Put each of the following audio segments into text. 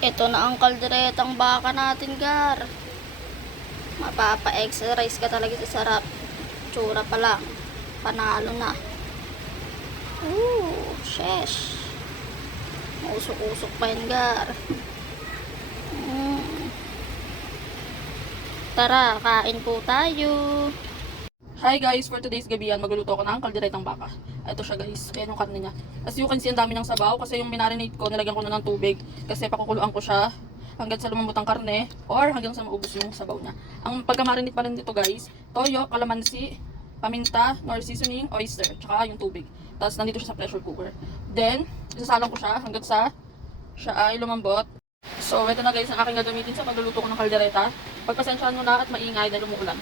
Ito na ang kalderetang baka natin, Gar. Mapapa-exercise ka talaga sa sarap. Tsura pa lang. Panalo na. Ooh, shesh. Mausok-usok pa yan, Gar. Tara, kain po tayo. Hi guys, for today's gabihan, magluluto ako ng kalderetang baka. Ito siya guys, ayan yung karne niya. As you can see, ang dami ng sabaw kasi yung minarinate ko, nilagyan ko na ng tubig kasi pakukuluan ko siya hanggang sa lumambot ang karne or hanggang sa maubos yung sabaw niya. Ang pagkamarinate pa rin dito guys, toyo, kalamansi, paminta, nor seasoning, oyster, tsaka yung tubig. Tapos nandito siya sa pressure cooker. Then, isasalang ko siya hanggang sa siya ay lumambot. So, ito na guys ang aking gagamitin sa pagluluto ko ng kaldereta. Pagpasensyahan mo na at maingay dahil umuulan.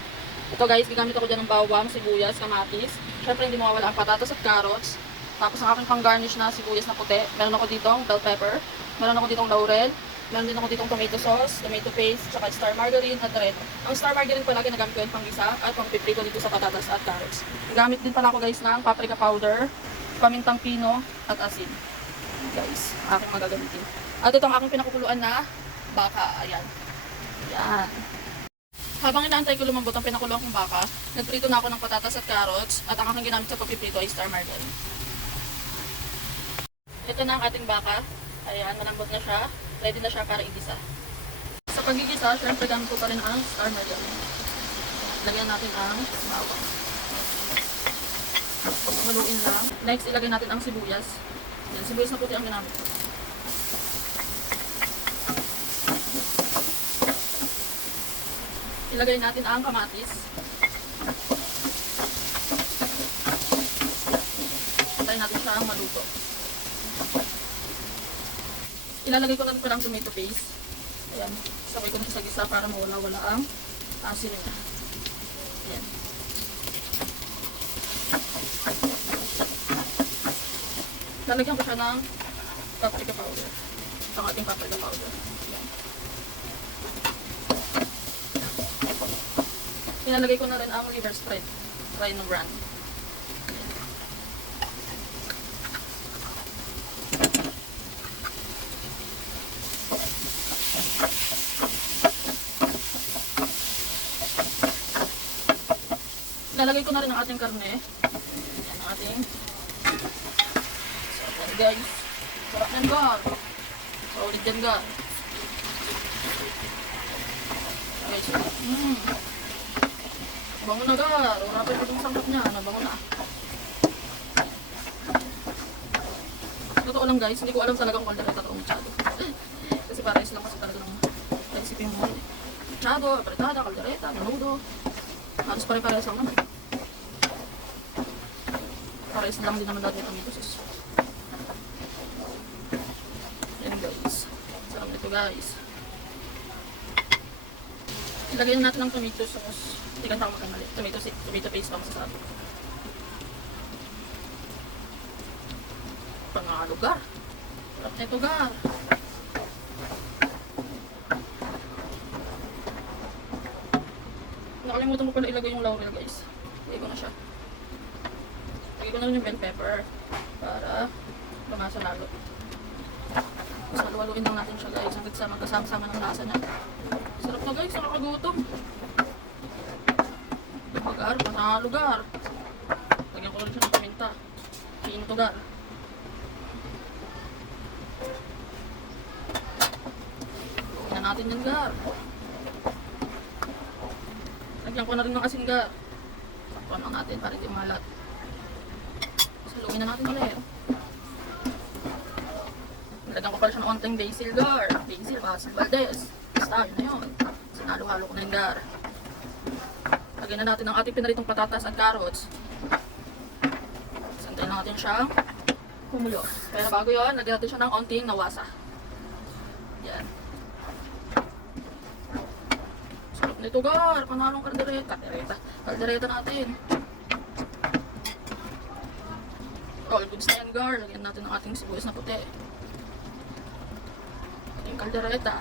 Ito guys, gagamit ako dyan ng bawang, sibuyas, kamatis. Syempre hindi mawawala ang patatas at carrots. Tapos ang aking pang-garnish na sibuyas na puti. Meron ako ditong bell pepper. Meron ako ditong laurel. Meron din ako ditong tomato sauce, tomato paste, tsaka star margarine at red. Ang star margarine pala ginagamit ko yung pang-gisa at pang-piprito dito sa patatas at carrots. Gamit din pala ako guys ng paprika powder, pamintang pino at asin. Guys, aking magagamitin. At ito ang aking pinakukuluan na baka. Ayan. Ayan. Habang inaantay ko lumambot ang pinakuluan kong baka, nagprito na ako ng patatas at carrots at ang aking ginamit sa pagpiprito ay star margarine. Ito na ang ating baka. Ayan, malambot na siya. Ready na siya para igisa. Sa pagigisa, syempre gamit ko pa rin ang star margarine. Lagyan natin ang bawang. Haluin lang. Next, ilagay natin ang sibuyas. Yan, sibuyas na puti ang ginamit ko. Ilagay natin ang kamatis. Tayo natin siya ang maluto. Ilalagay ko na rin pala ang tomato paste. Ayan. Sabay ko na sa gisa para mawala-wala ang asin niya. Ayan. Lalagyan ko siya ng paprika powder. Ito ang ating paprika powder. Ayan. Ilalagay ko na rin ang liver spread. Rhino brand. Ilalagay ko na rin ang ating karne. Ayan ang ating. So, ayan guys. Sarap yan gar. Solid yan gar. Guys. Bango na gar. Urapin ko yung sangkap niya. Nabango na. Totoo lang guys. Hindi ko alam talagang kung kaldereta ito machado. Kasi pares lang kasi talaga ng recipe mo. Machado, apretada, kaldereta, menudo. Halos pare-pares lang naman. Pares lang din naman dati itong ito sis. Yan guys. Sarap nito guys. Ilagyan natin ng tomato sauce. Hindi ka na makamali. Tomato paste pa masasabi. Pangalo gar. Sarap nito gar. Nakalimutan ko pala ilagay yung laurel guys. Ilagay ko na siya. Ilagay ko na rin yung bell pepper para lumasa lalo. Tapos haluhaluin lang natin siya guys hanggang sa magkasama-sama ng lasa niya. Sarap na guys, nakakagutom. Lugar, panalo gar. Lagyan ko rin siya ng paminta. Pinto gar. Luin na natin yan gar. Lagyan ko na rin ng asin gar. Saktuan lang natin para hindi malat. Saluin na natin ulit. Nilagyan ko pala siya ng onting basil gar. Basil Valdez. Basta yun na yun. Sinalo-halo ko na yung gar. Lagyan na natin ang ating pinaritong patatas at carrots. Santayin natin siyang kumulo. Pero bago yun, lagyan natin siya ng onting nawasa. Yan. Sarap nito gar. Panalong kaldereta natin. All goods na yan gar. Lagyan natin ang ating sibuyas na puti. Ating kaldereta.